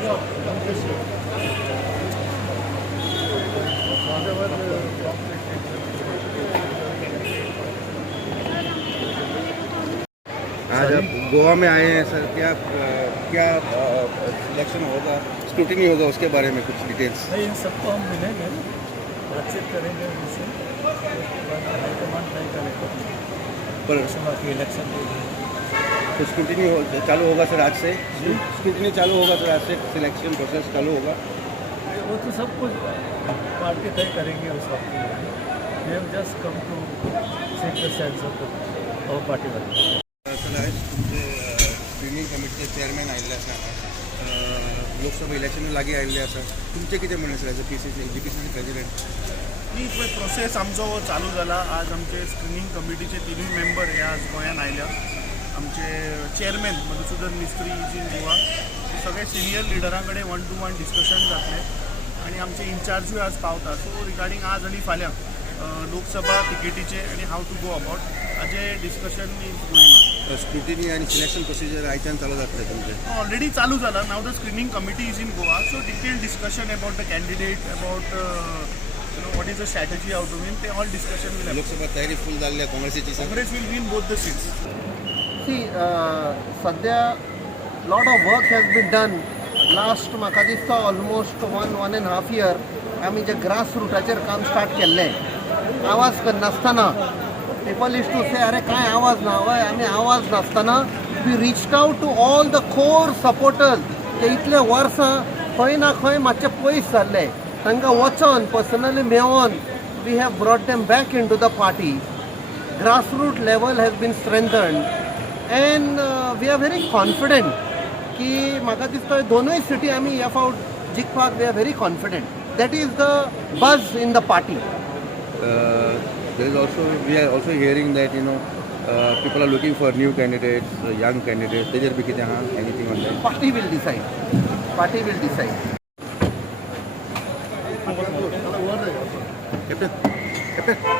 आज आप गोवा में आए हैं सर, क्या क्या सिलेक्शन होगा, स्क्रूटिनी होगा, उसके बारे में कुछ डिटेल्स? नहीं, इन सबको हम मिलेंगे, बातचीत करेंगे उनसे, उसके बाद हाईकमांड तय करेगा पर बाकी इलेक्शन तो स्क्रूटिनी चालू होगा सर आज से? स्क्रूटिनी चालू होगा सर आज से, सिलेक्शन प्रोसेस चालू होगा? वो तो सब कुछ पार्टी तय करेंगे उस वक्त। We have just come to check the sense of our party वाले। सर आज तुमचे स्क्रीनिंग कमिटीचे चेअरमॅन आयिल्ले आसा, लोकसभा इलेक्शनाक लागीं आयिल्ले आसा, तुमचें कितें म्हणणें sir as a GPCC president? He process आमचो चालू जाला। आज आमचे स्क्रीनिंग कमिटीचे तिनूय मेंबर हे आज गोंयान आयल्या। आमचे chairman Madhusudan Mistry is in Goa, सगळे सिनियर लिडरां कडेन 1-to-1 डिस्कशन जातलें आनी आमचे इन्चार्जूय आज पावता। सो रिगार्डींग आज आनी फाल्यां लोकसभा तिकेटीचे आनी हाव टू गो अबाउट हाजे discussion is going on. Scrutiny आणि सिलेक्शन प्रोसिजर आयच्यान चालू जातलें तुमचें? ऑलरेडी चालू जाला। नाव the screening committee is in Goa, so detail discussion about the candidate, about what is the strategy how to win, they all discussion will happen. Lok Sabha तयारी फुल जाल्ली आहे काँग्रेसीची sir? Congress will win both the seats. See, सध्या lot of work has been done. Last म्हाका दिसता almost 1.5 year आमी जे grass रुटाचेर काम start केल्लें, आवाज नासतना पीपल इज टू से अरे काय आवाज ना, हय आमी आवाज नासतना we reached out to all the core supporters जे इतले वर्सां खंय ना खंय मातशे पयस जाल्ले, तांकां वचोन पर्सनली मेळोन we have brought them back into the party. Grassroot level has been strengthened and we are very confident की म्हाका दिसता दोनूय सिटी आमी ह्या फावट जिखपाक we are very confident. That is the buzz in the party. We are also hearing that people are looking for new candidates, young candidates. तेजेर बी कितें आहा? Anything on that? Party will decide. Party will decide. Captain.